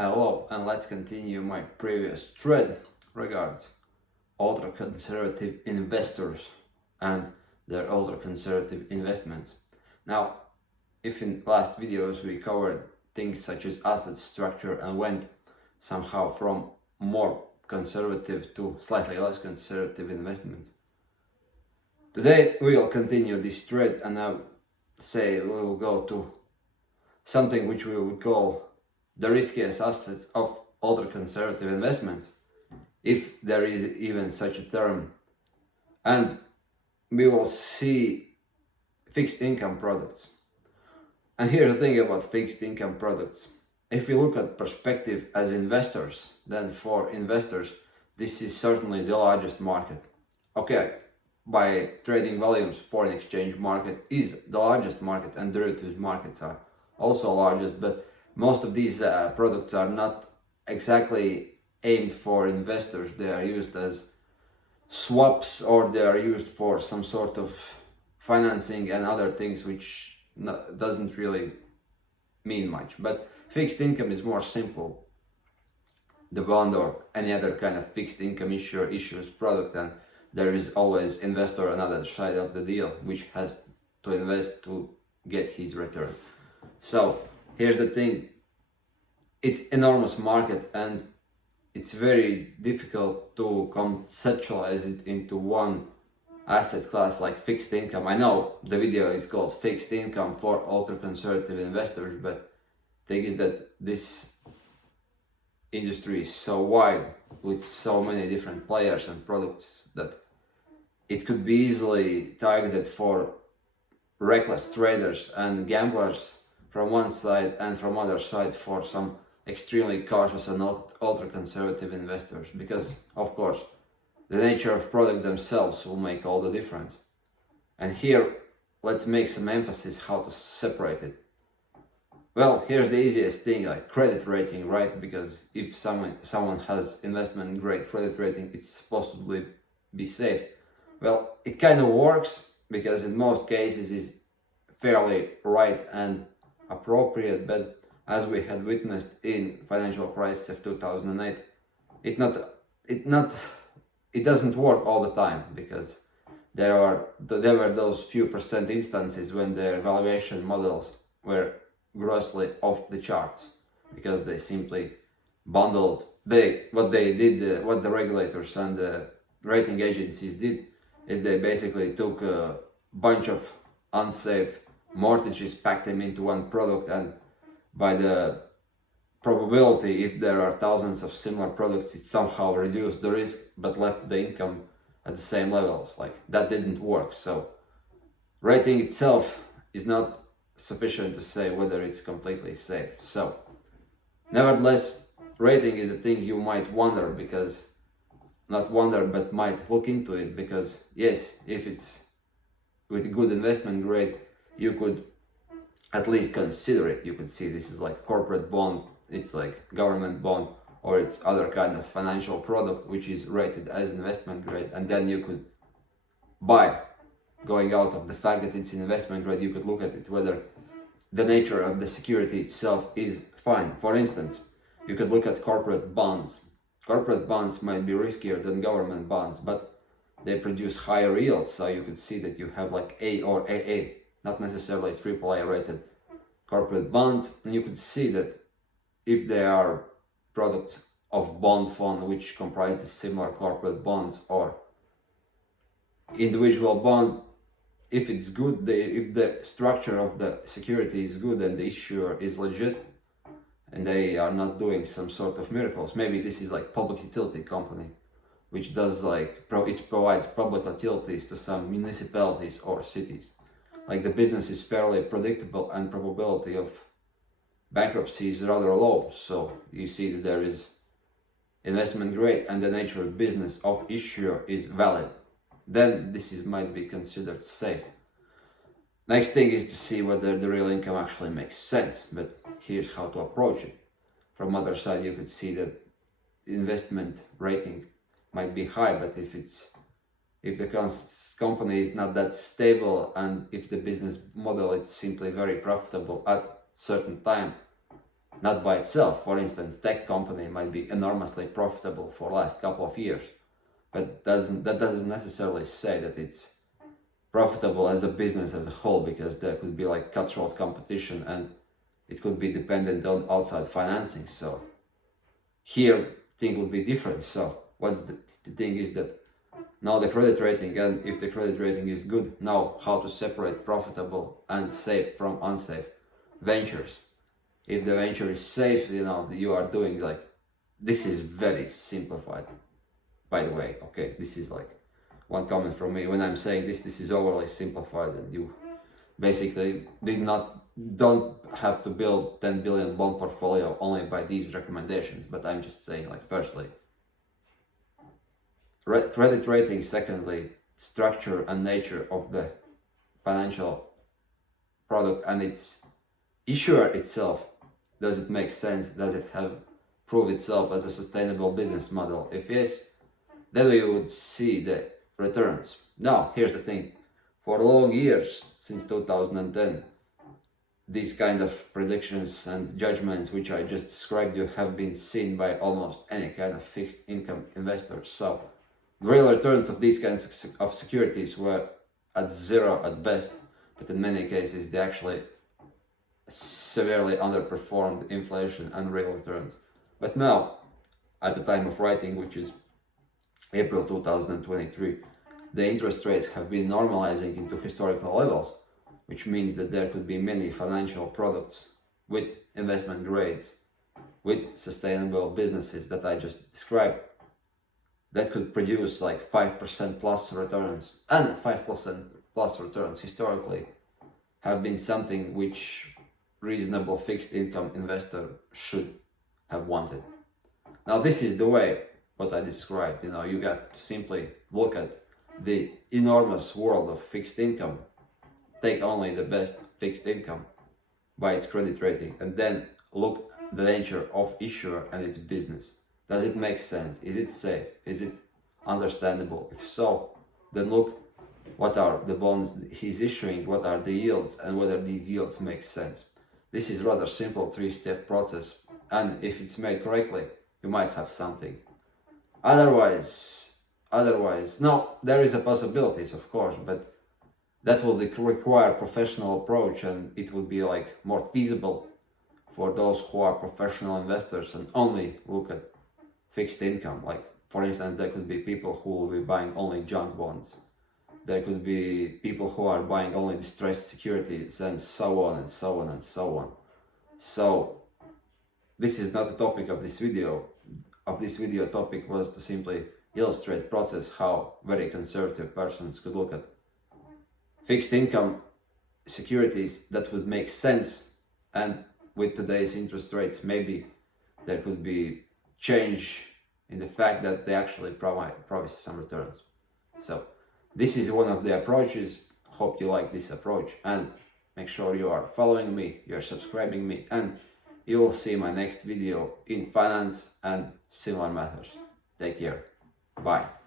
Hello, and let's continue my previous thread regards ultra-conservative investors and their ultra-conservative investments. Now, if in last videos we covered things such as asset structure and went somehow from more conservative to slightly less conservative investments, today we will continue this thread and I say we will go to something which we would call the riskiest assets of ultra-conservative investments, if there is even such a term. And we will see fixed income products. And here's the thing about fixed income products. If you look at perspective as investors, then for investors, this is certainly the largest market. Okay, by trading volumes, foreign exchange market is the largest market and derivatives markets are also largest, but most of these products are not exactly aimed for investors. They are used as swaps or they are used for some sort of financing and other things which doesn't really mean much. But fixed income is more simple. The bond or any other kind of fixed income issuer issues product, and there is always investor on the other side of the deal which has to invest to get his return. So here's the thing, it's enormous market and it's very difficult to conceptualize it into one asset class like fixed income. I know the video is called fixed income for ultra-conservative investors, but the thing is that this industry is so wide with so many different players and products that it could be easily targeted for reckless traders and gamblers from one side and from other side for some extremely cautious and ultra-conservative investors, because of course the nature of product themselves will make all the difference. And here let's make some emphasis how to separate it. Well, here's the easiest thing, like credit rating, right? Because if someone has investment grade credit rating, it's supposed to be safe. Well, it kind of works because in most cases is fairly right and appropriate, but as we had witnessed in financial crisis of 2008, it doesn't work all the time, because there were those few percent instances when their valuation models were grossly off the charts, because they simply bundled what the regulators and the rating agencies did is they basically took a bunch of unsafe mortgages, packed them into one product, and by the probability, if there are thousands of similar products, it somehow reduced the risk but left the income at the same levels. Like, that didn't work. So rating itself is not sufficient to say whether it's completely safe. So nevertheless, rating is a thing you might wonder, because not wonder but might look into it, because yes, if it's with good investment grade, you could at least consider it. You could see this is like corporate bond, it's like government bond, or it's other kind of financial product which is rated as investment grade, and then you could buy. Going out of the fact that it's investment grade, you could look at it whether the nature of the security itself is fine. For instance, you could look at corporate bonds. Corporate bonds might be riskier than government bonds, but they produce higher yields, so you could see that you have like A or AA, not necessarily AAA rated corporate bonds, and you could see that if they are products of bond fund which comprises similar corporate bonds or individual bond, if it's good, if the structure of the security is good and the issuer is legit and they are not doing some sort of miracles. Maybe this is like public utility company which does like it provides public utilities to some municipalities or cities. Like, the business is fairly predictable and probability of bankruptcy is rather low, so you see that there is investment grade and the nature of business of issuer is valid. Then this might be considered safe. Next thing is to see whether the real income actually makes sense, but here's how to approach it. From other side, you could see that investment rating might be high, but if the company is not that stable and if the business model is simply very profitable at certain time, not by itself. For instance, tech company might be enormously profitable for last couple of years, but that doesn't necessarily say that it's profitable as a business as a whole, because there could be like cutthroat competition and it could be dependent on outside financing. So here thing would be different. So what's the thing is that now the credit rating, and if the credit rating is good, now how to separate profitable and safe from unsafe ventures. If the venture is safe, you are doing like, this is very simplified, by the way. Okay, this is like one comment from me. When I'm saying this is overly simplified, and you basically don't have to build 10 billion bond portfolio only by these recommendations. But I'm just saying, like, firstly, credit rating, secondly, structure and nature of the financial product and its issuer itself. Does it make sense? Does it have proved itself as a sustainable business model? If yes, then we would see the returns. Now, here's the thing. For long years, since 2010, these kind of predictions and judgments which I just described you have been seen by almost any kind of fixed income investor. So the real returns of these kinds of securities were at zero at best, but in many cases they actually severely underperformed inflation and real returns. But now, at the time of writing, which is April 2023, the interest rates have been normalizing into historical levels, which means that there could be many financial products with investment grades, with sustainable businesses that I just described, that could produce like 5% plus returns. And 5% plus returns historically have been something which reasonable fixed income investor should have wanted. Now this is the way what I described. You got to simply look at the enormous world of fixed income, take only the best fixed income by its credit rating, and then look the nature of issuer and its business. Does it make sense? Is it safe? Is it understandable? If so, then look what are the bonds he's issuing, what are the yields, and whether these yields make sense. This is rather simple 3-step process, and if it's made correctly, you might have something. Otherwise, no, there is a possibilities, of course, but that will require professional approach, and it would be like more feasible for those who are professional investors and only look at fixed income. Like, for instance, there could be people who will be buying only junk bonds. There could be people who are buying only distressed securities, and so on and so on and so on. So this is not the topic of this video. Topic was to simply illustrate process how very conservative persons could look at fixed income securities that would make sense, and with today's interest rates, maybe there could be change in the fact that they actually promise some returns. So this is one of the approaches. Hope you like this approach, and make sure you are following me, you're subscribing me, and you will see my next video in finance and similar matters. Take care. Bye.